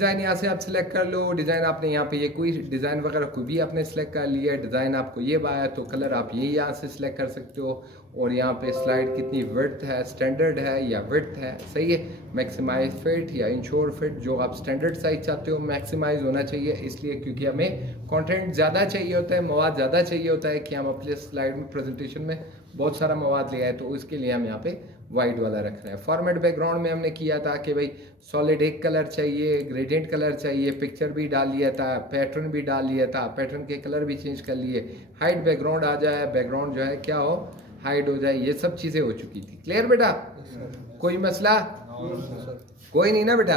Design यहाँ से आप सिलेक्ट कर लो। डिज़ाइन आपने यहाँ पे ये कोई डिज़ाइन वगैरह कोई भी आपने सेलेक्ट कर लिया है। डिज़ाइन आपको ये आया तो कलर आप ये यहाँ से सिलेक्ट कर सकते हो। और यहाँ पे स्लाइड कितनी विड्थ है, स्टैंडर्ड है या विड्थ है, सही है। मैक्सिमाइज फिट या इंश्योर फिट, जो आप स्टैंडर्ड साइज चाहते हो मैक्सिमाइज होना चाहिए, इसलिए क्योंकि हमें कंटेंट ज़्यादा चाहिए होता है, मवाद ज़्यादा चाहिए होता है कि हम अपने स्लाइड में प्रेजेंटेशन में बहुत सारा मवाद ले आए, तो उसके लिए हम यहाँ पे वाइट वाला रख रहे हैं। फॉर्मेट बैकग्राउंड में हमने किया था कि भाई सॉलिड एक कलर चाहिए, ग्रेडियंट कलर चाहिए, पिक्चर भी डाल लिया था, पैटर्न भी डाल लिया था, पैटर्न के कलर भी चेंज कर लिए, हाइड बैकग्राउंड आ जाए, बैकग्राउंड जो है क्या हो हाइड हो जाए, ये सब चीज़ें हो चुकी थी। क्लियर बेटा? कोई मसला? कोई नहीं ना बेटा?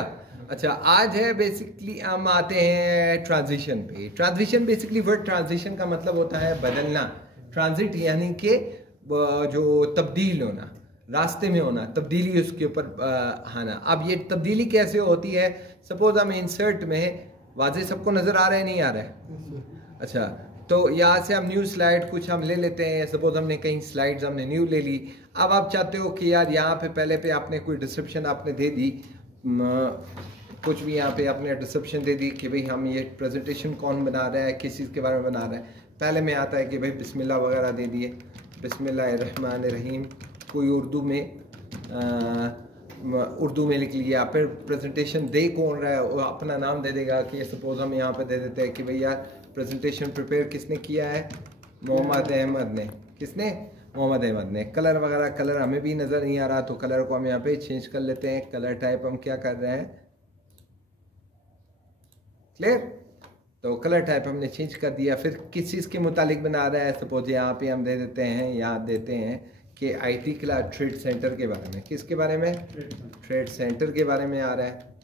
अच्छा, आज है बेसिकली हम आते हैं ट्रांजिशन पे। ट्रांजिशन बेसिकली वर्ड ट्रांजिशन का मतलब होता है बदलना। ट्रांजिट यानी कि जो तब्दील होना, रास्ते में होना, तब्दीली उसके ऊपर आना। अब ये तब्दीली कैसे होती है? सपोज हम इंसर्ट में, वाज़े सबको नज़र आ रहा है नहीं आ रहा है? अच्छा, तो यहाँ से हम न्यू स्लाइड कुछ हम ले लेते हैं। सपोज हमने कहीं स्लाइड्स हमने न्यू ले ली। अब आप चाहते हो कि यार यहाँ पे पहले पे आपने कोई डिस्क्रिप्शन आपने दे दी, कुछ भी यहाँ पे आपने डिस्क्रिप्शन दे दी कि भाई हम ये प्रेजेंटेशन कौन बना रहा है, किस चीज़ के बारे में बना रहा है। पहले में आता है कि भाई बिस्मिल्लाह वगैरह दे दिए, बिस्मिल्लाहिर्रहमानिर्रहीम, कोई उर्दू में लिख लिया। फिर प्रेजेंटेशन दे कौन रहा है वो अपना नाम दे देगा कि सपोज हम यहाँ पे दे देते हैं कि भाई यार प्रेजेंटेशन प्रिपेयर किसने किया है? मोहम्मद अहमद ने। किसने? मोहम्मद अहमद ने। कलर वगैरह, कलर हमें भी नज़र नहीं आ रहा तो कलर को हम यहाँ पे चेंज कर लेते हैं। कलर टाइप हम क्या कर रहे हैं? क्लियर? तो कलर टाइप हमने चेंज कर दिया। फिर किस चीज़ के मुतालिक बना रहा है? सपोज यहाँ पे हम दे देते हैं, यहाँ देते हैं कि IT क्लास ट्रेड सेंटर के बारे में। किसके बारे में? ट्रेड सेंटर के बारे में आ रहा है,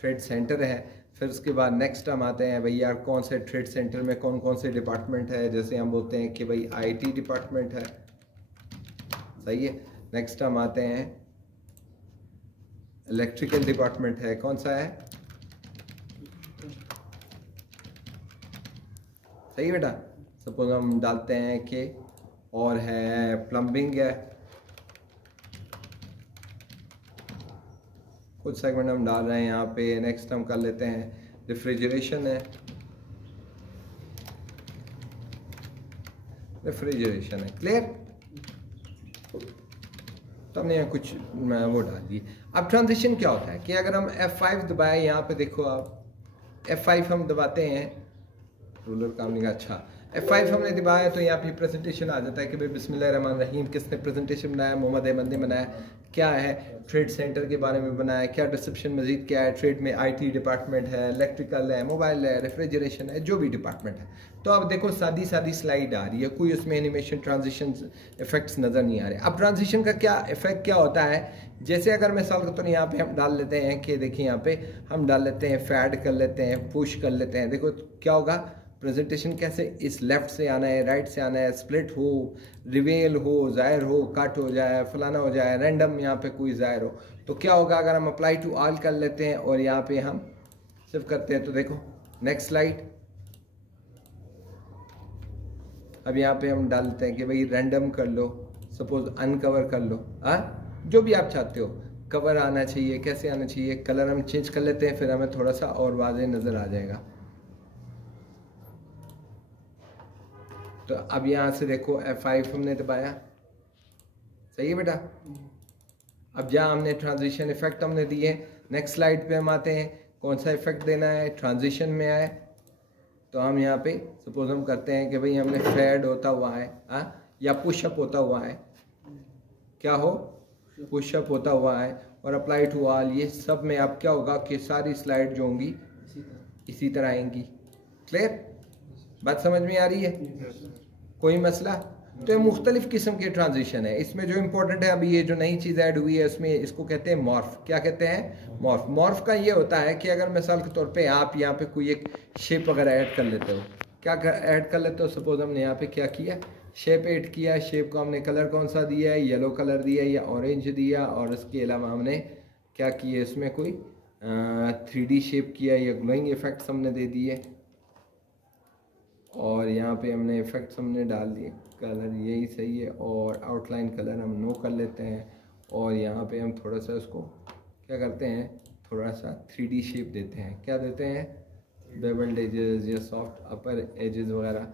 ट्रेड सेंटर है। फिर उसके बाद नेक्स्ट हम आते हैं भाई यार कौन से ट्रेड सेंटर में कौन कौन से डिपार्टमेंट है। जैसे हम बोलते हैं कि भाई IT डिपार्टमेंट है, सही है। नेक्स्ट हम आते हैं इलेक्ट्रिकल डिपार्टमेंट है, कौन सा है? सही बेटा। सपोज हम डालते हैं कि और है प्लम्बिंग है, कुछ सेगमेंट हम डाल रहे हैं यहाँ पे। नेक्स्ट हम कर लेते हैं रेफ्रिजरेशन है, रेफ्रिजरेशन है। क्लियर? तो हमने यहाँ कुछ वो डाल दिए। अब ट्रांजिशन क्या होता है कि अगर हम F5 दबाए, यहाँ पे देखो आप F5 हम दबाते हैं, रूलर काम नहीं। अच्छा, F5 हमने दबाया तो यहाँ पे प्रेजेंटेशन आ जाता है कि भाई बिस्मिल्लाहिर्रहमानिर्रहीम किसने प्रेजेंटेशन बनाया? मोहम्मद अहमद ने बनाया। क्या है? ट्रेड सेंटर के बारे में बनाया। क्या डिस्क्रिप्शन मजीद क्या है? ट्रेड में IT डिपार्टमेंट है, इलेक्ट्रिकल है, मोबाइल है, रेफ्रिजरेशन है, जो भी डिपार्टमेंट है। तो अब देखो सादी सादी स्लाइड आ रही है, कोई उसमें एनिमेशन ट्रांजिशन इफेक्ट्स नज़र नहीं आ रहे। अब ट्रांजिशन का क्या इफेक्ट क्या होता है? जैसे अगर मिसाल के तौर यहाँ पे हम डाल लेते हैं कि देखिए यहाँ पे हम डाल लेते हैं, फैड कर लेते हैं, पुश कर लेते हैं। देखो क्या होगा? प्रेजेंटेशन कैसे इस लेफ्ट से आना है, राइट से आना है, स्प्लिट हो, रिवेल हो, ज़ाहिर हो, कट हो जाए, फलाना हो जाए, रैंडम यहाँ पे कोई ज़ाहिर हो। तो क्या होगा अगर हम अप्लाई टू ऑल कर लेते हैं और यहाँ पे हम सिर्फ करते हैं तो देखो नेक्स्ट स्लाइड। अब यहाँ पे हम डालते हैं कि भाई रैंडम कर लो, सपोज अनकवर कर लो, जो भी आप चाहते हो। कवर आना चाहिए, कैसे आना चाहिए, कलर हम चेंज कर लेते हैं, फिर हमें थोड़ा सा और वाज़ेह नज़र आ जाएगा। तो अब यहाँ से देखो F5 हमने दबाया, सही है बेटा। अब जहाँ हमने ट्रांजिशन इफेक्ट हमने दिए, नेक्स्ट स्लाइड पे हम आते हैं कौन सा इफेक्ट देना है। ट्रांजिशन में आए तो हम यहाँ पे सपोज हम करते हैं कि भाई हमने फेड होता हुआ है या पुशअप होता हुआ है, क्या हो? पुशअप होता हुआ है। और अप्लाई टू ऑल, ये सब में अब क्या होगा कि सारी स्लाइड जो होंगी इसी तरह आएंगी। क्लियर? बात समझ में आ रही है? कोई मसला? तो ये मुख्तलिफ किस्म के ट्रांजिशन है। इसमें जो इम्पोर्टेंट है अभी ये जो नई चीज़ ऐड हुई है उसमें, इसको कहते हैं मॉर्फ। क्या कहते हैं? मॉर्फ। मॉर्फ का ये होता है कि अगर मिसाल के तौर पे आप यहाँ पे कोई एक शेप वगैरह ऐड कर लेते हो, क्या ऐड कर लेते हो? सपोज हमने यहाँ पे क्या किया, शेप ऐड किया। शेप को हमने कलर कौन सा दिया है? येलो कलर दिया या ऑरेंज दिया। और इसके अलावा हमने क्या किया, इसमें कोई 3D शेप किया या ग्लोइंग इफेक्ट्स हमने दे दिए। और यहाँ पे हमने इफेक्ट्स हमने डाल दिए, कलर यही सही है। और आउटलाइन कलर हम नो कर लेते हैं। और यहाँ पे हम थोड़ा सा इसको क्या करते हैं, थोड़ा सा 3D शेप देते हैं। क्या देते हैं? बेवल्ड एजेस या सॉफ्ट अपर एजेस वगैरह।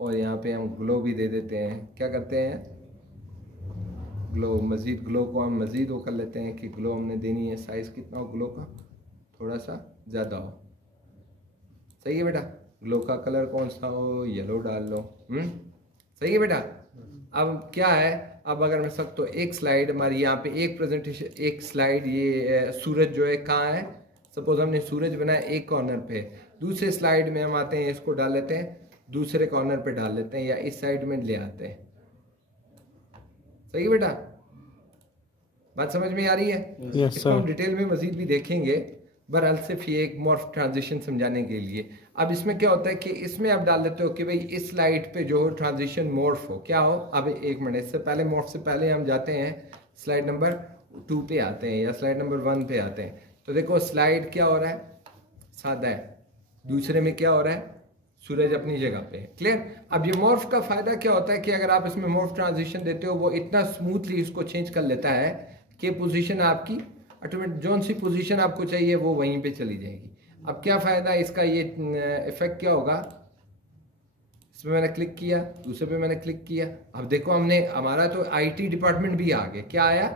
और यहाँ पे हम ग्लो भी दे देते हैं। क्या करते हैं? ग्लो, मज़ीद ग्लो को हम मज़ीद वो कर लेते हैं कि ग्लो हमने देनी है, साइज़ कितना हो ग्लो का, थोड़ा सा ज़्यादा हो। सही है बेटा? ग्लो का कलर कौन सा हो? येलो डाल लो। सही है बेटा? अब क्या है, अब अगर मैं सब तो एक स्लाइड हमारी यहाँ पे एक प्रेजेंटेशन, एक स्लाइड ये सूरज जो है कहाँ है, सपोज हमने सूरज बनाया एक कॉर्नर पे, दूसरे स्लाइड में हम आते हैं इसको डाल लेते हैं दूसरे कॉर्नर पे डाल लेते हैं या इस साइड में ले आते हैं। सही है बेटा? बात समझ में आ रही है? yes, इसको हम डिटेल में मजीद भी देखेंगे, बहरहाल सिर्फ ये एक मॉर्फ ट्रांजिशन समझाने के लिए। अब इसमें क्या होता है कि इसमें आप डाल देते हो कि भाई इस स्लाइड पे जो ट्रांजिशन मॉर्फ हो, क्या हो। अब एक मिनट, इससे पहले मॉर्फ से पहले हम जाते हैं स्लाइड नंबर 2 पे आते हैं या स्लाइड नंबर 1 पे आते हैं। तो देखो स्लाइड क्या हो रहा है, सादा है, दूसरे में क्या हो रहा है, सूरज अपनी जगह पे। क्लियर? अब ये मॉर्फ का फायदा क्या होता है कि अगर आप इसमें मॉर्फ ट्रांजिशन देते हो वो इतना स्मूथली इसको चेंज कर लेता है कि पोजीशन आपकी ऑटोमेटिक जोन सी पोजीशन आपको चाहिए वो वहीं पे चली जाएगी। अब क्या फ़ायदा इसका, ये इफेक्ट क्या होगा, इसमें मैंने क्लिक किया, दूसरे पे मैंने क्लिक किया, अब देखो हमने, हमारा तो आईटी डिपार्टमेंट भी आ गया। क्या आया?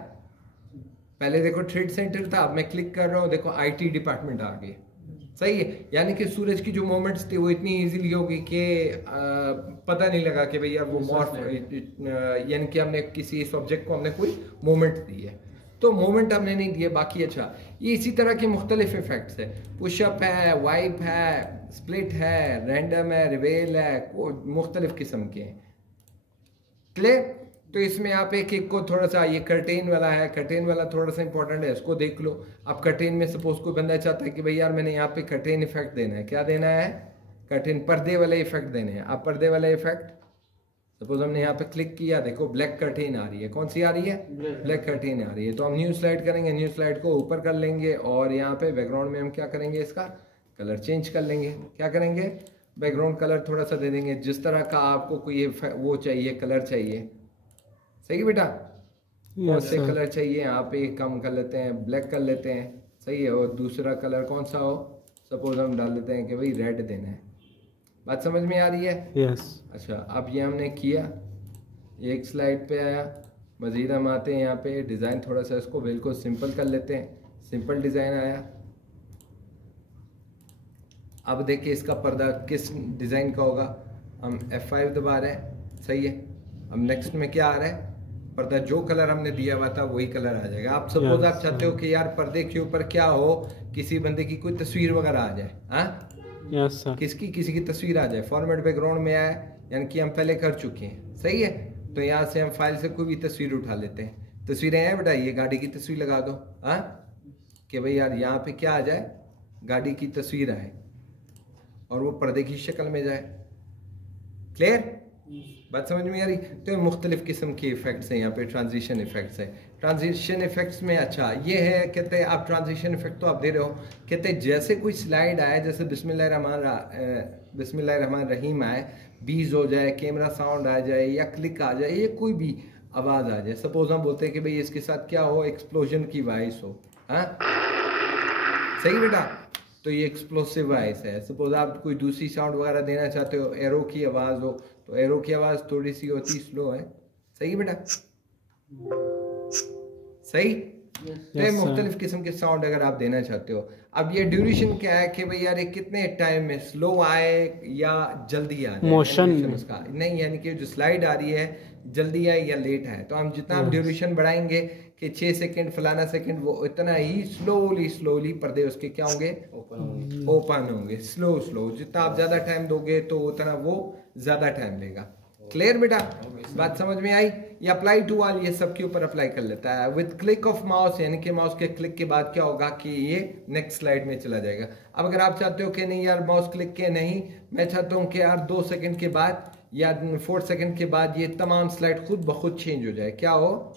पहले देखो ट्रेड सेंटर था, अब मैं क्लिक कर रहा हूँ, देखो आईटी डिपार्टमेंट आ गया। सही है? यानी कि सूरज की जो मोमेंट्स थी वो इतनी इजीली होगी कि पता नहीं लगा कि भैया वो मॉर्फ, यानी कि हमने किसी इस ऑब्जेक्ट को हमने कोई मोमेंट दी है, तो मोमेंट हमने नहीं दिए। बाकी अच्छा, ये इसी तरह के मुख्तलिफ इफेक्ट्स है, पुशअप है, वाइप है, स्प्लिट है, रैंडम है, रिवेल है, मुख्तलिफ किस्म के हैं। क्लियर? तो इसमें आप एक एक को थोड़ा सा, ये कर्टेन वाला है, कर्टेन वाला थोड़ा सा इंपॉर्टेंट है, इसको देख लो। अब कर्टेन में सपोज कोई बंदा चाहता है कि भाई यार मैंने यहाँ पे कर्टेन इफेक्ट देना है, क्या देना है, कर्टेन पर्दे वाले इफेक्ट देने हैं। अब पर्दे वाले इफेक्ट, सपोज हमने यहाँ पे क्लिक किया, देखो ब्लैक कर्टेन आ रही है, कौन सी आ रही है, ब्लैक कर्टेन आ रही है। तो हम न्यू स्लाइड करेंगे, न्यू स्लाइड को ऊपर कर लेंगे और यहाँ पे बैकग्राउंड में हम क्या करेंगे, इसका कलर चेंज कर लेंगे। क्या करेंगे, बैकग्राउंड कलर थोड़ा सा दे देंगे, जिस तरह का आपको कोई वो चाहिए, कलर चाहिए। सही है बेटा? कौन से कलर चाहिए, यहाँ पे कम कर लेते हैं, ब्लैक कर लेते हैं। सही है? और दूसरा कलर कौन सा हो, सपोज हम डाल देते हैं कि भाई रेड देना है। बात समझ में आ रही है? yes. अच्छा, अब ये हमने किया, एक स्लाइड पे आया, मज़ीद हम आते हैं यहाँ पे डिज़ाइन, थोड़ा सा इसको बिल्कुल सिंपल कर लेते हैं, सिंपल डिज़ाइन आया। अब देखिए इसका पर्दा किस डिज़ाइन का होगा, हम F5 दबा रहे हैं। सही है? अब नेक्स्ट में क्या आ रहा है, पर्दा जो कलर हमने दिया हुआ था वही कलर आ जाएगा। आप सपोज आप चाहते हो कि यार पर्दे के ऊपर क्या हो, किसी बंदे की कोई तस्वीर वगैरह आ जाए, हाँ yes, किसकी किसी की तस्वीर आ जाए, फॉर्मेट बैकग्राउंड में आए, यानी कि हम पहले कर चुके हैं। सही है? तो यहाँ से हम फाइल से कोई भी तस्वीर उठा लेते हैं। तस्वीरें हैं बेटा, ये गाड़ी की तस्वीर लगा दो, हाँ कि भाई यार यहाँ पे क्या आ जाए, गाड़ी की तस्वीर आए और वो पर्दे की शक्ल में जाए। क्लियर? बात समझ में आ रही? तो मुख्तलिफ किस्म के इफेक्ट्स हैं यहाँ पे, ट्रांजिशन इफेक्ट्स हैं। ट्रांजिशन इफेक्ट्स में अच्छा ये है, कहते हैं आप ट्रांजिशन इफेक्ट तो आप दे रहे हो, कहते हैं जैसे कोई स्लाइड आए, जैसे बिस्मिल्लाहिर्रहमानिर्रहीम आए, बीज हो जाए, कैमरा साउंड आ जाए या क्लिक आ जाए, ये कोई भी आवाज़ आ जाए। सपोज हम बोलते हैं कि भाई इसके साथ क्या हो, एक्सप्लोजन की वॉइस हो, हाँ सही बेटा? तो ये एक्सप्लोसिव वॉइस है। सपोज आप कोई दूसरी साउंड वगैरह देना चाहते हो, एरो की आवाज़ हो, तो एरो की आवाज़ थोड़ी सी होती स्लो है। सही बेटा? सही? तो मुख्तलिफ किस्म के साउंड अगर आप देना चाहते हो। अब ये ड्यूरेशन क्या है कि भाई यार ये कितने टाइम में स्लो आए या जल्दी आ जाए, मोशन उसका नहीं, यानी कि जो स्लाइड आ रही है जल्दी आए या लेट आए। तो हम जितना हम ड्यूरेशन बढ़ाएंगे कि 6 सेकंड फलाना सेकंड, वो इतना ही स्लोली पर्दे उसके क्या होंगे, ओपन होंगे, स्लो। जितना आप ज़्यादा टाइम दोगे तो उतना वो ज़्यादा टाइम लेगा। क्लियर बेटा? बात समझ में आई? ये अप्लाई टू ऑल, ये सब के ऊपर अप्लाई कर लेता है विद क्लिक ऑफ माउस, यानी कि माउस के क्लिक के बाद क्या होगा कि ये नेक्स्ट स्लाइड में चला जाएगा। अब अगर आप चाहते हो कि नहीं यार माउस क्लिक के नहीं, मैं चाहता हूँ कि यार 2 सेकंड के बाद या 4 सेकंड के बाद ये तमाम स्लाइड खुद ब खुद चेंज हो जाए। क्या हो?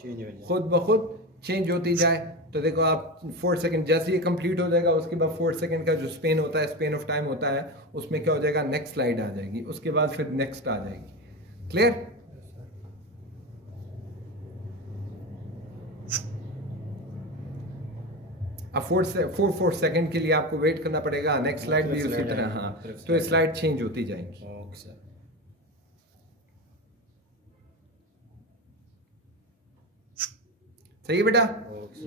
खुद ब खुद चेंज होती जाए। तो देखो आप 4 सेकंड जैसे ये कंप्लीट हो जाएगा, उसके बाद 4 सेकंड का जो स्पेन होता है, स्पेन ऑफ टाइम होता है, उसमें क्या हो जाएगा, नेक्स्ट स्लाइड आ जाएगी, उसके बाद फिर नेक्स्ट आ जाएगी। क्लियर? अब 4 सेकंड के लिए आपको वेट करना पड़ेगा। नेक्स्ट स्लाइड भी उसी तरह, हाँ, तो स्लाइड चेंज होती जाएंगी। Okay sir. सही है बेटा?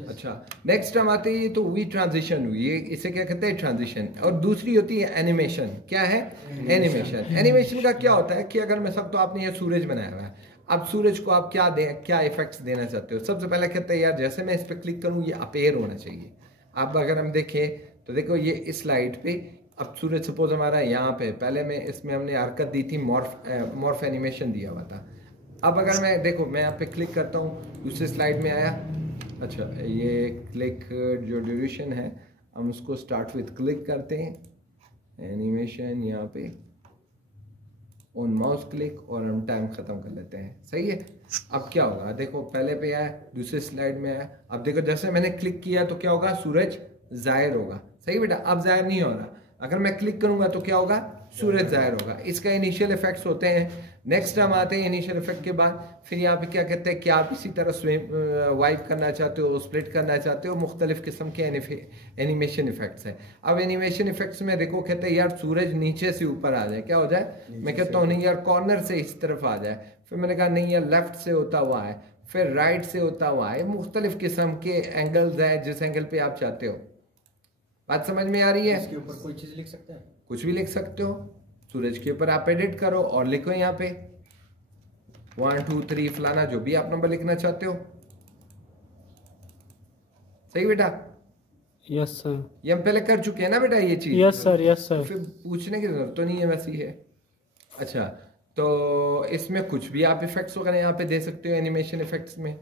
अच्छा, नेक्स्ट हम आते हैं, तो हुई ट्रांजिशन हुई, ये इसे क्या कहते हैं, ट्रांजिशन। और दूसरी होती है एनिमेशन। क्या है? एनिमेशन। एनिमेशन का क्या होता है कि अगर मैं सब, तो आपने ये सूरज बनाया हुआ है, अब सूरज को आप क्या इफेक्ट्स देना चाहते हो? सबसे पहले कहते हैं यार जैसे मैं इस पर क्लिक करूँ ये अपेयर होना चाहिए। अब अगर हम देखें तो देखो ये इस स्लाइड पे अब सूरज सपोज हमारा यहाँ पे, पहले में इसमें हमने हरकत दी थी, मॉर्फ एनिमेशन दिया हुआ था। अब अगर मैं देखो मैं यहाँ पे क्लिक करता हूँ, दूसरे स्लाइड में आया। अच्छा, ये क्लिक जो ड्यूरेशन है हम उसको स्टार्ट विथ क्लिक करते हैं, एनिमेशन यहाँ पे ऑन माउस क्लिक, और हम टाइम ख़त्म कर लेते हैं। सही है? अब क्या होगा, देखो पहले पे आया, दूसरे स्लाइड में आया। अब देखो जैसे मैंने क्लिक किया तो क्या होगा, सूरज ज़ाहिर होगा। सही बेटा? अब ज़ाहिर नहीं हो रहा, अगर मैं क्लिक करूंगा तो क्या होगा, सूरज ज़ाहिर होगा। इसका इनिशियल इफेक्ट्स होते हैं। नेक्स्ट हम आते हैं इनिशियल इफेक्ट के बाद, फिर यहाँ पे क्या कहते हैं कि आप इसी तरह वाइप करना चाहते हो, स्प्लिट करना चाहते हो, मुख्तलिफ किस्म के एनिमेशन इफेक्ट्स हैं। अब एनिमेशन इफेक्ट्स में देखो कहते हैं यार सूरज नीचे से ऊपर आ जाए, क्या हो जाए, मैं कहता हूँ नहीं यार कॉर्नर से इस तरफ आ जाए, फिर मैंने कहा नहीं यार लेफ्ट से होता हुआ है, फिर राइट से होता हुआ है, मुख्तलिफ किस्म के एंगल्स हैं जिस एंगल पे आप चाहते हो। बात समझ में आ रही है? इसके ऊपर कोई चीज लिख सकते हैं, कुछ भी लिख सकते हो। सूरज के ऊपर आप एडिट करो और लिखो यहाँ पे 1 2 3 फलाना, जो भी आप नंबर लिखना चाहते हो। सही बेटा? Yes sir. ये हम पहले कर चुके हैं ना बेटा ये चीज? Yes sir, yes sir. फिर पूछने की जरूरत तो नहीं है, वैसी है। अच्छा, तो इसमें कुछ भी आप इफेक्ट्स वगैरह यहाँ पे दे सकते हो एनिमेशन इफेक्ट्स में।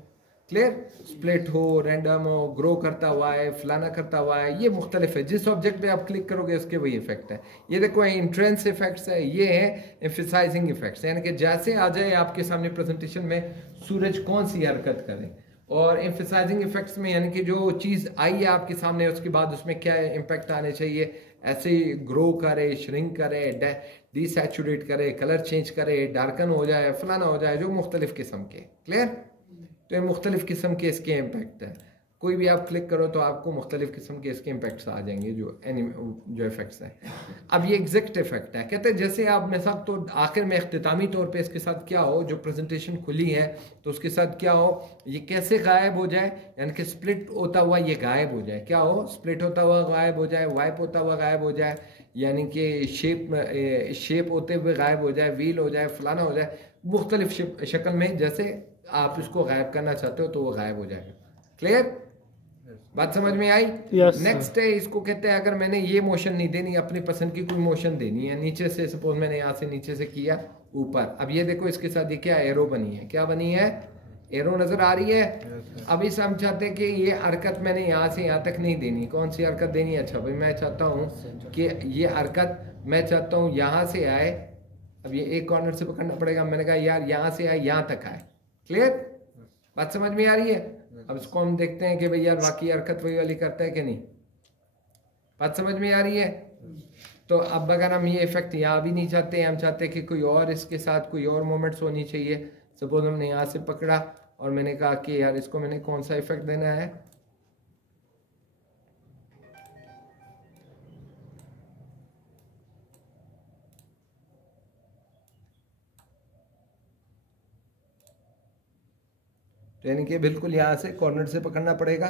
क्लियर? स्प्लिट हो, रैंडम हो, ग्रो करता हुआ है, फलाना करता हुआ है, ये मुख्तलिफ है। जिस ऑब्जेक्ट पे आप क्लिक करोगे उसके वही इफेक्ट है। ये देखो इंट्रेंस इफेक्ट्स है, ये है एम्फसाइजिंग इफेक्ट्स, यानी कि जैसे आ जाए आपके सामने प्रेजेंटेशन में सूरज कौन सी हरकत करे। और एम्फसाइजिंग इफेक्ट्स में यानी कि जो चीज़ आई है आपके सामने उसके बाद उसमें क्या इम्पैक्ट आने चाहिए, ऐसे ग्रो करे, श्रिंक करे, डिसैचुरेट करे, कलर चेंज करे, डार्कन हो जाए, फलाना हो जाए, जो मुख्तलिफ किस्म के। क्लियर? तो ये मुख्तलिफ किस्म के इसके इम्पैक्ट है। कोई भी आप क्लिक करो तो आपको मुख्तलिफ किस्म के इसके इम्पैक्ट्स आ जाएंगे जो इफेक्ट्स हैं। अब ये एग्जैक्ट इफेक्ट है, कहते हैं जैसे आप में साथ, तो आखिर में इख्तितामी तौर पे इसके साथ क्या हो, जो प्रेजेंटेशन खुली है तो उसके साथ क्या हो, ये कैसे गायब हो जाए, यानी कि स्प्लिट होता हुआ ये गायब हो जाए। क्या हो? स्प्लिट होता हुआ गायब हो जाए, वाइप होता हुआ गायब हो जाए, यानी कि शेप होते हुए गायब हो जाए, व्हील हो जाए, फलाना हो जाए, मुख्तलिफ शक्ल में जैसे आप इसको गायब करना चाहते हो तो वो गायब हो जाएगा। क्लियर? बात समझ में आई? नेक्स्ट है, इसको कहते हैं अगर मैंने ये मोशन नहीं देनी, अपनी पसंद की कोई मोशन देनी है, नीचे से सपोज मैंने यहाँ से नीचे से किया ऊपर, अब ये देखो इसके साथ ये क्या एरो बनी है, क्या बनी है, एरो नजर आ रही है। अब इस हम चाहते हैं कि ये हरकत मैंने यहाँ से यहाँ तक नहीं देनी, कौन सी हरकत देनी है? अच्छा भाई मैं चाहता हूँ कि ये हरकत मैं चाहता हूँ यहाँ से आए, अब ये एक कॉर्नर से पकड़ना पड़ेगा, मैंने कहा यार यहाँ से आए यहाँ तक आए। क्लियर? बात समझ में आ रही है? अब इसको हम देखते हैं कि भाई यार वाकई हरकत वही वाली करता है कि नहीं। बात समझ में आ रही है? तो अब अगर हम ये इफेक्ट यहाँ भी नहीं चाहते हैं, हम चाहते हैं कि कोई और इसके साथ कोई और मोमेंट्स होनी चाहिए। सपोज हमने यहाँ से पकड़ा और मैंने कहा कि यार इसको मैंने कौन सा इफेक्ट देना है, यानी कि बिल्कुल यहाँ से कॉर्नर से पकड़ना पड़ेगा,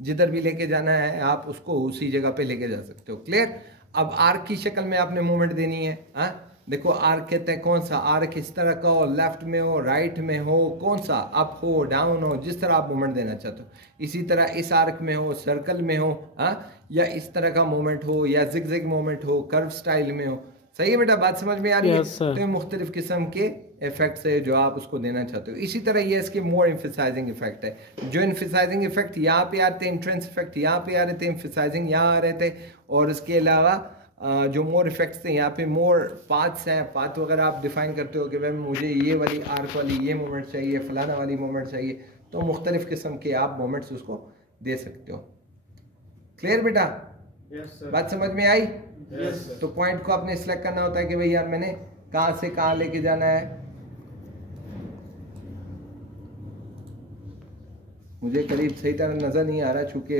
जिधर भी लेके जाना है आप उसको उसी जगह पे लेके जा सकते हो। क्लियर? अब आर्क की शक्ल में आपने मूवमेंट देनी है। हाँ देखो आर्क कहते हैं कौन सा आर्क, इस तरह का हो, लेफ्ट में हो, राइट में हो, कौन सा, अप हो, डाउन हो, जिस तरह आप मूवमेंट देना चाहते हो। इसी तरह इस आर्क में हो, सर्कल में हो, हाँ, या इस तरह का मूवमेंट हो, या जिग मूवमेंट हो, कर्व स्टाइल में हो। सही है बेटा? बात समझ में आ रही है? तो ये मुख्तलिफ किस्म के इफेक्ट्स है जो आप उसको देना चाहते हो। इसी तरह ये इसके मोर एम्फसाइजिंग इफेक्ट है। जो एम्फसाइजिंग इफेक्ट यहाँ पे आते हैं, इंट्रेंस इफेक्ट यहाँ पे आ रहे थे, एम्फसाइजिंग यहाँ आ रहे थे, और इसके अलावा जो मोर इफेक्ट्स थे यहाँ पे मोर पाथ्स हैं। पाथ वगैरह आप डिफाइन करते हो कि भाई मुझे ये वाली आर्क वाली ये मोमेंट चाहिए, फलाना वाली मोमेंट चाहिए, तो मुख्तलिफ किस्म के आप मोमेंट्स उसको दे सकते हो। क्लियर बेटा? बात समझ में आई? तो पॉइंट को आपने सिलेक्ट करना होता है कि भाई यार मैंने कहां से कहां लेके जाना है। मुझे करीब सही तरह नज़र नहीं आ रहा चूँकि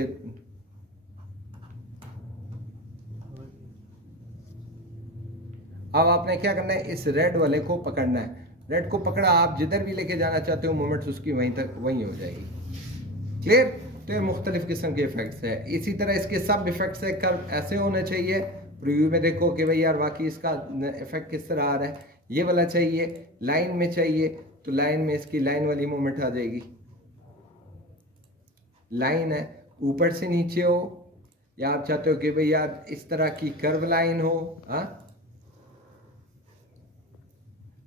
अब आपने क्या करना है, इस रेड वाले को पकड़ना है। रेड को पकड़ा, आप जिधर भी लेके जाना चाहते हो मोमेंट्स उसकी वहीं तक वहीं हो जाएगी। क्लियर? तो ये मुख्तलिफ किस्म के इफेक्ट्स है। इसी तरह इसके सब इफेक्ट्स है, कर्व ऐसे होने चाहिए। प्रीव्यू में देखो कि भाई यार वाकई इसका इफेक्ट किस तरह आ रहा है। ये वाला चाहिए, लाइन में चाहिए तो लाइन में इसकी लाइन वाली मूवमेंट आ जाएगी। लाइन है ऊपर से नीचे हो, या आप चाहते हो कि भाई यार इस तरह की कर्व लाइन हो। हाँ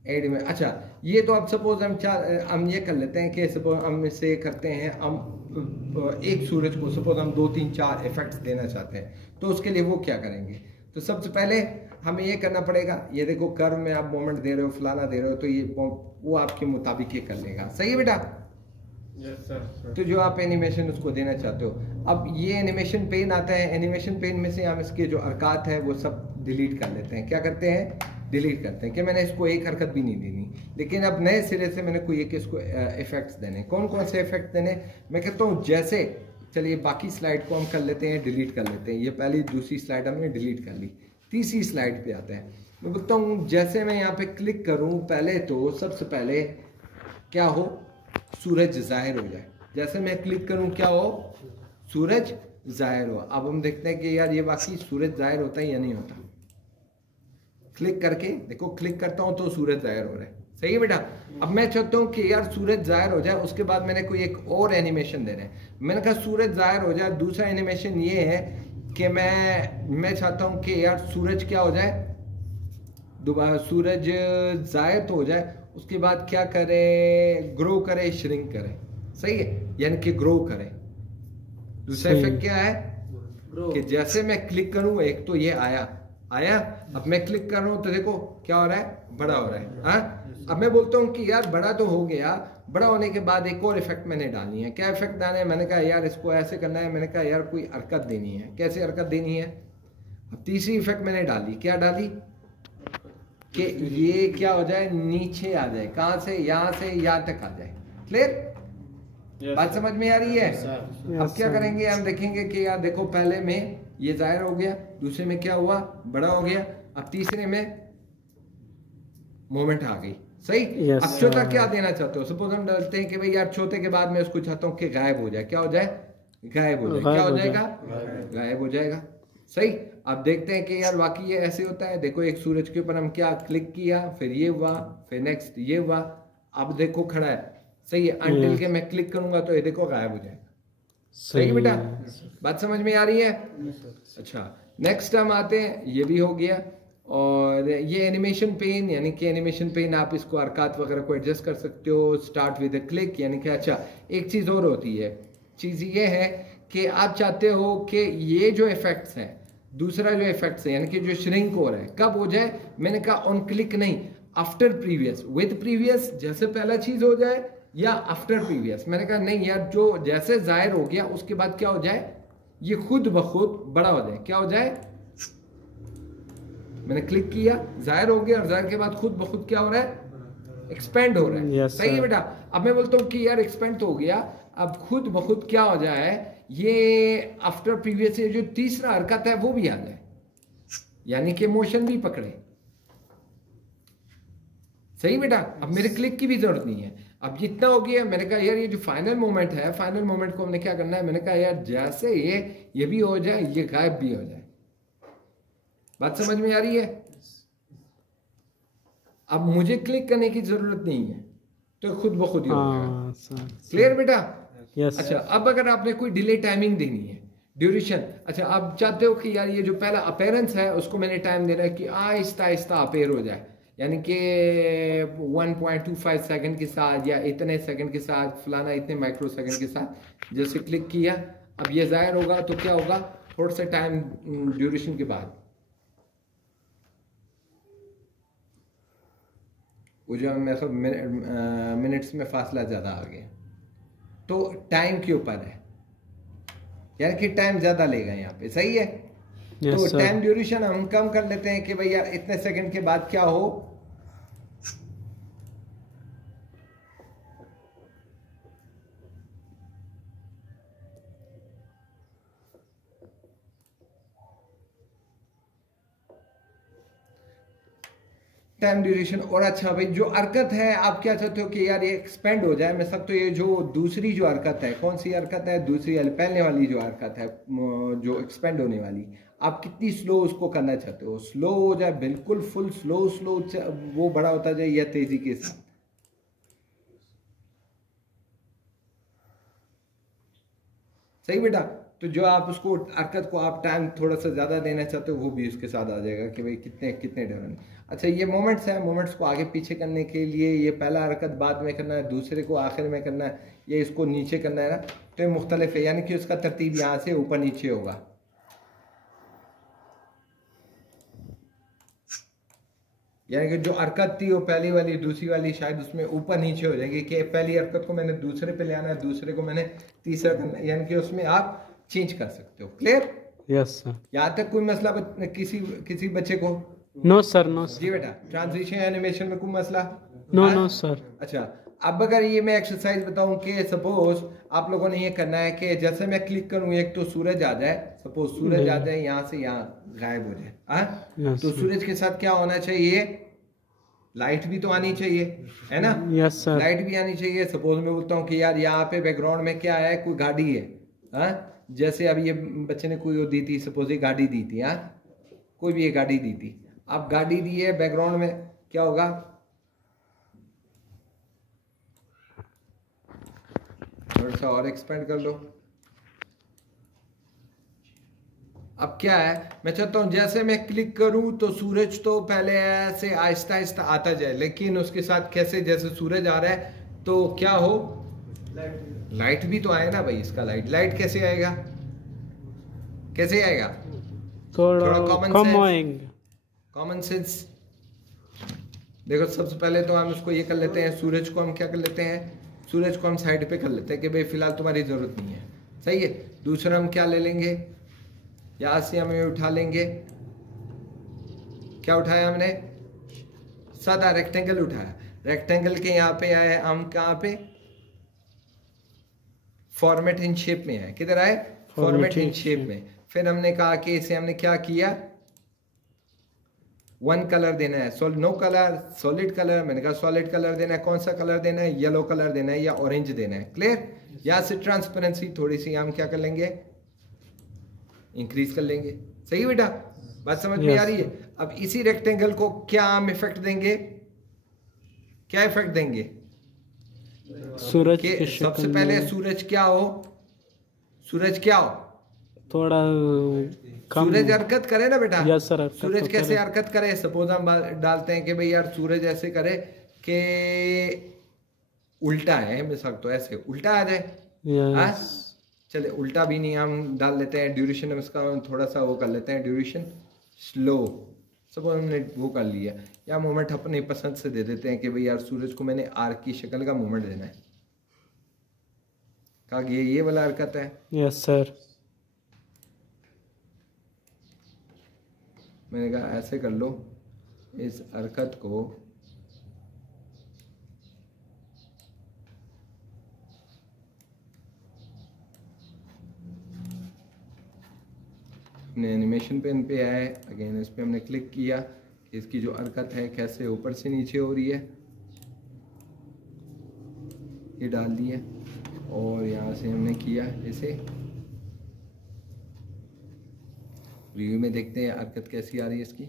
एड में, अच्छा ये तो अब सपोज हम ये कर लेते हैं कि सपोज हम इसे करते हैं, हम एक सूरज को सपोज हम 2 3 4 इफेक्ट्स देना चाहते हैं, तो उसके लिए वो क्या करेंगे। तो सबसे पहले हमें ये करना पड़ेगा, ये देखो कर्व में आप मोमेंट दे रहे हो, फलाना दे रहे हो, तो ये वो आपके मुताबिक ये कर लेगा। सही है बेटा? Yes sir. तो जो आप एनिमेशन उसको देना चाहते हो, अब ये एनिमेशन पेन आता है। एनिमेशन पेन में से हम इसके जो हरकत है वो सब डिलीट कर लेते हैं। क्या करते हैं? डिलीट करते हैं कि मैंने इसको एक हरकत भी नहीं देनी, लेकिन अब नए सिरे से मैंने कोई एक इसको इफेक्ट्स देने। कौन कौन से इफेक्ट देने? मैं कहता हूँ जैसे, चलिए बाकी स्लाइड को हम कर लेते हैं, डिलीट कर लेते हैं। ये पहली दूसरी स्लाइड हमने डिलीट कर ली, तीसरी स्लाइड पे आते हैं। मैं बोलता हूँ जैसे मैं यहाँ पे क्लिक करूँ, पहले तो सबसे पहले क्या हो, सूरज जाहिर हो जाए। जैसे मैं क्लिक करूँ क्या हो, सूरज जाहिर हो। अब हम देखते हैं कि यार ये वाकई सूरज जाहिर होता है या नहीं होता। क्लिक करके देखो, क्लिक करता हूं तो सूरज जाहिर हो रहा है। सही है बेटा? अब मैं चाहता हूं कि यार सूरज जाहिर हो जाए, उसके बाद मैंने कोई एक और एनिमेशन देना है। मैंने कहा सूरज जाहिर हो जाए। दूसरा एनिमेशन ये है कि मैं चाहता हूं कि यार सूरज क्या हो जाए, दोबारा सूरज जाहिर तो हो जाए, उसके बाद क्या करे, ग्रो करे, श्रिंक करे। सही है? यानी कि ग्रो करे। दूसरा इफेक्ट क्या है कि जैसे मैं क्लिक करूं, एक तो ये आया, अब मैं क्लिक कर रहा हूं तो देखो क्या हो रहा है, बड़ा हो रहा है। हाँ, अब मैं बोलता हूं कि यार बड़ा तो हो गया, बड़ा होने के बाद एक और इफेक्ट मैंने डालनी है। क्या इफेक्ट डालना है? मैंने कहा यार इसको ऐसे करना है। मैंने कहा यार कोई हरकत देनी है। कैसे हरकत देनी है? अब तीसरी इफेक्ट मैंने डाली, क्या डाली कि ये क्या हो जाए, नीचे आ जाए। कहां से? यहां से यहां तक आ जाए। क्लियर? बात समझ में आ रही है? अब क्या करेंगे, हम देखेंगे कि यार देखो पहले में ये जाहिर हो गया, दूसरे में क्या हुआ, बड़ा हो गया, अब तीसरे में मोमेंट आ गई। सही? अब चौथा क्या देना चाहते हो? सपोज हम डालते हैं कि भाई यार चौथे के बाद मैं उसको चाहता हूं कि गायब हो जाए। क्या हो जाए? गायब हो जाए। क्या हो जाएगा? गायब हो जाएगा। सही? अब देखते हैं कि यार वाकई ये ऐसे होता है। देखो एक सूरज के ऊपर हम क्या क्लिक किया, फिर ये हुआ, फिर नेक्स्ट ये हुआ, अब देखो खड़ा है। सही है? अंटिल के मैं क्लिक करूंगा तो ये देखो गायब हो जाएगा। सही है बेटा? बात समझ में आ रही है? अच्छा, नेक्स्ट हम आते हैं, ये भी हो गया। और ये एनिमेशन पेन, यानी कि एनिमेशन पेन आप इसको हरकत वगैरह को एडजस्ट कर सकते हो। स्टार्ट विद अ क्लिक, यानी कि अच्छा एक चीज़ और होती है। चीज़ ये है कि आप चाहते हो कि ये जो इफेक्ट्स हैं, दूसरा जो इफेक्ट्स है यानी कि जो श्रिंक हो रहा है, कब हो जाए? मैंने कहा ऑन क्लिक नहीं, आफ्टर प्रीवियस, विद प्रीवियस। जैसे पहला चीज़ हो जाए या आफ्टर प्रीवियस। मैंने कहा नहीं यार, जो जैसे जाहिर हो गया उसके बाद क्या हो जाए, ये खुद ब खुद बड़ा हो जाए। क्या हो जाए? मैंने क्लिक किया, जाहिर हो गया, और जाहिर के बाद खुद ब खुद क्या हो रहा है, एक्सपेंड हो रहा है। yes, सही है बेटा? अब मैं बोलता हूँ कि यार एक्सपेंड तो हो गया, अब खुद ब खुद क्या हो जाए, ये आफ्टर प्रीवियस से जो तीसरा हरकत है वो भी आ जाए, यानी कि मोशन भी पकड़े। सही बेटा? अब मेरे क्लिक की भी जरूरत नहीं है। अब जितना हो गया, मैंने कहा यार ये जो फाइनल मोमेंट है, फाइनल मोमेंट को हमने क्या करना है, मैंने कहा यार जैसे ये भी हो जाए, ये गायब भी हो जाए। बात समझ में आ रही है? अब मुझे क्लिक करने की जरूरत नहीं है, तो खुद ब खुद ही हो जाएगा। क्लियर बेटा? यस। अच्छा, अब अगर आपने कोई डिले टाइमिंग देनी है, ड्यूरेशन, अच्छा आप चाहते हो कि यार ये जो पहला अपेयरेंस है उसको मैंने टाइम देना है कि आहिस्ता आहिस्ता अपेयर हो जाए, यानी कि 1.25 सेकंड के साथ या इतने सेकंड के साथ, फलाना इतने माइक्रो सेकंड के साथ। जैसे क्लिक किया, अब ये जाहिर होगा तो क्या होगा, थोड़ा सा टाइम ड्यूरेशन के बाद वो जो मिनट्स में फासला ज़्यादा आ गया, तो टाइम के ऊपर है, यानी कि टाइम ज़्यादा लेगा यहाँ पे। सही है? तो टाइम ड्यूरेशन हम कम कर लेते हैं कि भाई यार इतने सेकंड के बाद क्या हो, टाइम ड्यूरेशन। और अच्छा भाई, जो हरकत है आप क्या चाहते हो कि यार ये एक्सपेंड हो जाए? मैं सब तो ये जो दूसरी जो हरकत है, कौन सी हरकत है? दूसरी वाली, पहले वाली जो हरकत है जो एक्सपेंड होने वाली, आप कितनी स्लो उसको करना चाहते हो? स्लो हो जाए बिल्कुल फुल स्लो स्लो वो बड़ा होता जाए, या तेजी के साथ? सही बेटा। तो जो आप उसको हरकत को आप टाइम थोड़ा सा ज़्यादा देना चाहते हो, वो भी उसके साथ आ जाएगा कि भाई कितने कितने टर्न। अच्छा, ये मोमेंट्स हैं, मोमेंट्स को आगे पीछे करने के लिए ये पहला हरकत बाद में करना है, दूसरे को आखिर में करना है, ये इसको नीचे करना है ना। तो ये मुख्तलिफ है, यानी कि उसका तरतीब यहाँ से ऊपर नीचे होगा। यानी कि जो हरकत थी वो पहली वाली, दूसरी वाली शायद उसमें ऊपर नीचे हो जाएगी कि पहली हरकत को मैंने दूसरे पे ले आना है, दूसरे को मैंने तीसरा करना है, यानी कि उसमें आप चेंज कर सकते हो। क्लियर? Yes sir. यहाँ तक कोई मसला किसी बच्चे को? नो सर, नो जी सर। बेटा, ट्रांजिशन एनिमेशन में कोई मसला? No no sir. अच्छा, अब अगर ये मैं एक्सरसाइज बताऊं कि सपोज आप लोगों ने ये करना है कि जैसे मैं क्लिक करूं एक तो सूरज आ जाए, सपोज सूरज आ जाए यहाँ से यहाँ गायब हो जाए। हाँ, तो सूरज के साथ क्या होना चाहिए? लाइट भी तो आनी चाहिए, है ना? Yes sir. लाइट भी आनी चाहिए। सपोज मैं बोलता हूँ कि यार यहाँ पे बैकग्राउंड में क्या है? कोई गाड़ी है। हाँ, जैसे अब ये बच्चे ने कोई वो दी थी, सपोज ये गाड़ी दी थी। हाँ, कोई भी ये गाड़ी दी थी। अब गाड़ी दी है, बैकग्राउंड में क्या होगा? थोड़ा सा और एक्सपेंड कर लो। अब क्या है, मैं चाहता हूं जैसे मैं क्लिक करूं तो सूरज तो पहले ऐसे आहिस्ता आहिस्ता आता जाए, लेकिन उसके साथ कैसे, जैसे सूरज आ रहा है तो क्या हो? लाइट भी तो आए ना भाई। इसका लाइट कैसे आएगा? कैसे आएगा? थोड़ा कॉमन सेंस। देखो, सबसे पहले तो हम उसको ये कर लेते हैं, सूरज को हम क्या कर लेते हैं? सूरज को हम साइड पे कर लेते हैं कि भाई फिलहाल तुम्हारी जरूरत नहीं है। सही है। दूसरा हम क्या ले लेंगे? यहाँ से हम ये उठा लेंगे। क्या उठाया हमने? सादा रेक्टेंगल उठाया। रेक्टेंगल के यहाँ पे आए हम, कहाँ पे? फॉर्मेट इन शेप में आए। किधर आए? फॉर्मेट इन शेप में। फिर हमने कहा कि इसे हमने क्या किया? वन कलर देना है। No colour, solid colour. मैंने कहा सॉलिड कलर देना है। कौन सा कलर देना है? येलो कलर देना है या ऑरेंज देना है। क्लियर? यहाँ से ट्रांसपेरेंसी थोड़ी सी हम क्या कर लेंगे? इंक्रीज कर लेंगे। सही बेटा, बात समझ में आ रही है? अब इसी रेक्टेंगल को क्या हम इफेक्ट देंगे? क्या इफेक्ट देंगे? सूरज के सबसे पहले सूरज क्या हो? सूरज क्या हो? थोड़ा कम। सूरज हरकत करे ना बेटा। Yes sir. सूरज कैसे हरकत करे? सपोज हम डालते हैं कि भाई यार सूरज ऐसे करे कि उल्टा है, मिसाल तो ऐसे उल्टा आ जाए। चले उल्टा भी नहीं, हम डाल लेते हैं ड्यूरेशन, इसका थोड़ा सा वो कर लेते हैं, ड्यूरेशन स्लो। सपोज हमने वो कर लिया, या मोमेंट अपनी पसंद से दे देते हैं कि भाई यार सूरज को मैंने आर्क की शक्ल का मोमेंट देना है। कहा ये वाला हरकत है। Yes sir. मैंने कहा ऐसे कर लो इस हरकत को। अपने एनिमेशन पेन पे आए, अगेन इस पे हमने क्लिक किया, इसकी जो हरकत है कैसे ऊपर से नीचे हो रही है, ये डाल दिया। और यहाँ से हमने किया इसे। रिव्यू में देखते हैं हरकत कैसी आ रही है इसकी।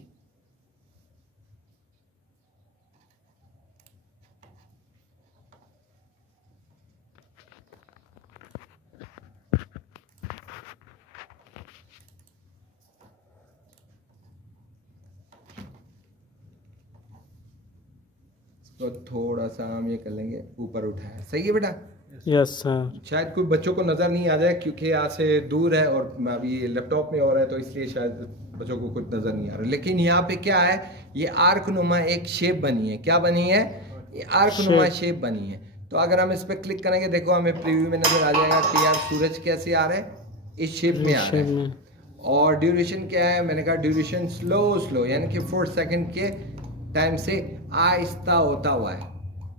तो थोड़ा सा हम ये कर लेंगे, ऊपर उठाया। सही है बेटा? Yes sir. शायद कोई बच्चों को नज़र नहीं आ जाए क्योंकि यहाँ से दूर है और अभी लैपटॉप में हो रहा है, तो इसलिए शायद बच्चों को कुछ नज़र नहीं आ रहा। लेकिन यहाँ पे क्या है, ये आर्क नुमा एक शेप बनी है। क्या बनी है? ये आर्क नुमा शेप बनी है। तो अगर हम इस पर क्लिक करेंगे, देखो हमें प्रीव्यू में नज़र आ जाएगा कि यार सूरज कैसे आ रहा है? इस शेप में आ रहा है। और ड्यूरेशन क्या है? मैंने कहा ड्यूरेशन स्लो यानी कि 4 सेकेंड के टाइम से आहिस्ता होता हुआ है।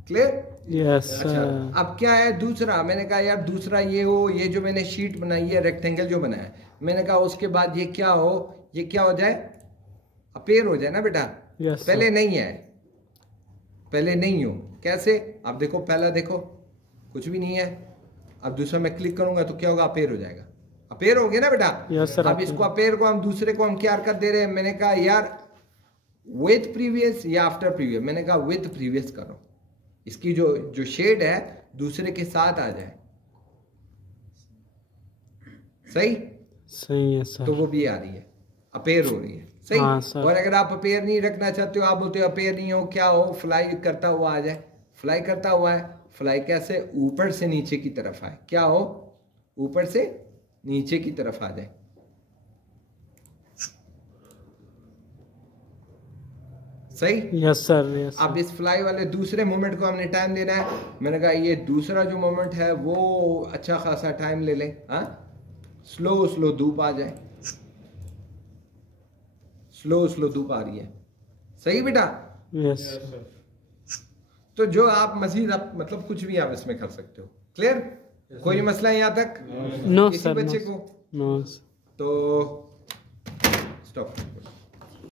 क्लियर? Yes sir. अच्छा, अब क्या है दूसरा? मैंने कहा यार दूसरा ये हो, ये जो मैंने शीट बनाई है, रेक्टेंगल जो बनाया है, मैंने कहा उसके बाद ये क्या हो? ये क्या हो जाए? अपेयर हो जाए ना बेटा। यस पहले नहीं है, पहले नहीं हो। कैसे? आप देखो, पहला देखो कुछ भी नहीं है, अब दूसरा मैं क्लिक करूंगा तो क्या होगा? अपेयर हो जाएगा। अपेयर हो गया ना बेटा? Yes sir. अब इसको अपेयर को हम दूसरे को हम क्या कर दे रहे हैं? मैंने कहा यार विथ प्रीवियस या आफ्टर प्रीवियस, मैंने कहा विथ प्रीवियस करो, इसकी जो शेड है दूसरे के साथ आ जाए। सही है सर। तो वो भी आ रही है, अपेयर हो रही है। सही। हाँ सर। और अगर आप अपेयर नहीं रखना चाहते हो, आप बोलते हो अपेयर नहीं हो, क्या हो? फ्लाई करता हुआ आ जाए। फ्लाई करता हुआ है, फ्लाई कैसे? ऊपर से नीचे की तरफ आए। क्या हो? ऊपर से नीचे की तरफ आ जाए। सही। Yes sir. यस अब इस फ्लाई वाले दूसरे मोमेंट को हमने टाइम देना है। मैंने कहा ये दूसरा जो मोमेंट है वो अच्छा खासा टाइम ले ले। हाँ, स्लो स्लो धूप आ जाए, स्लो स्लो धूप आ रही है। सही बेटा? यस। तो जो आप मजीद आप मतलब कुछ भी आप इसमें कर सकते हो। क्लियर? कोई मसला है यहाँ तक? नो किसी सर। बच्चे को? नो। तो स्टॉप।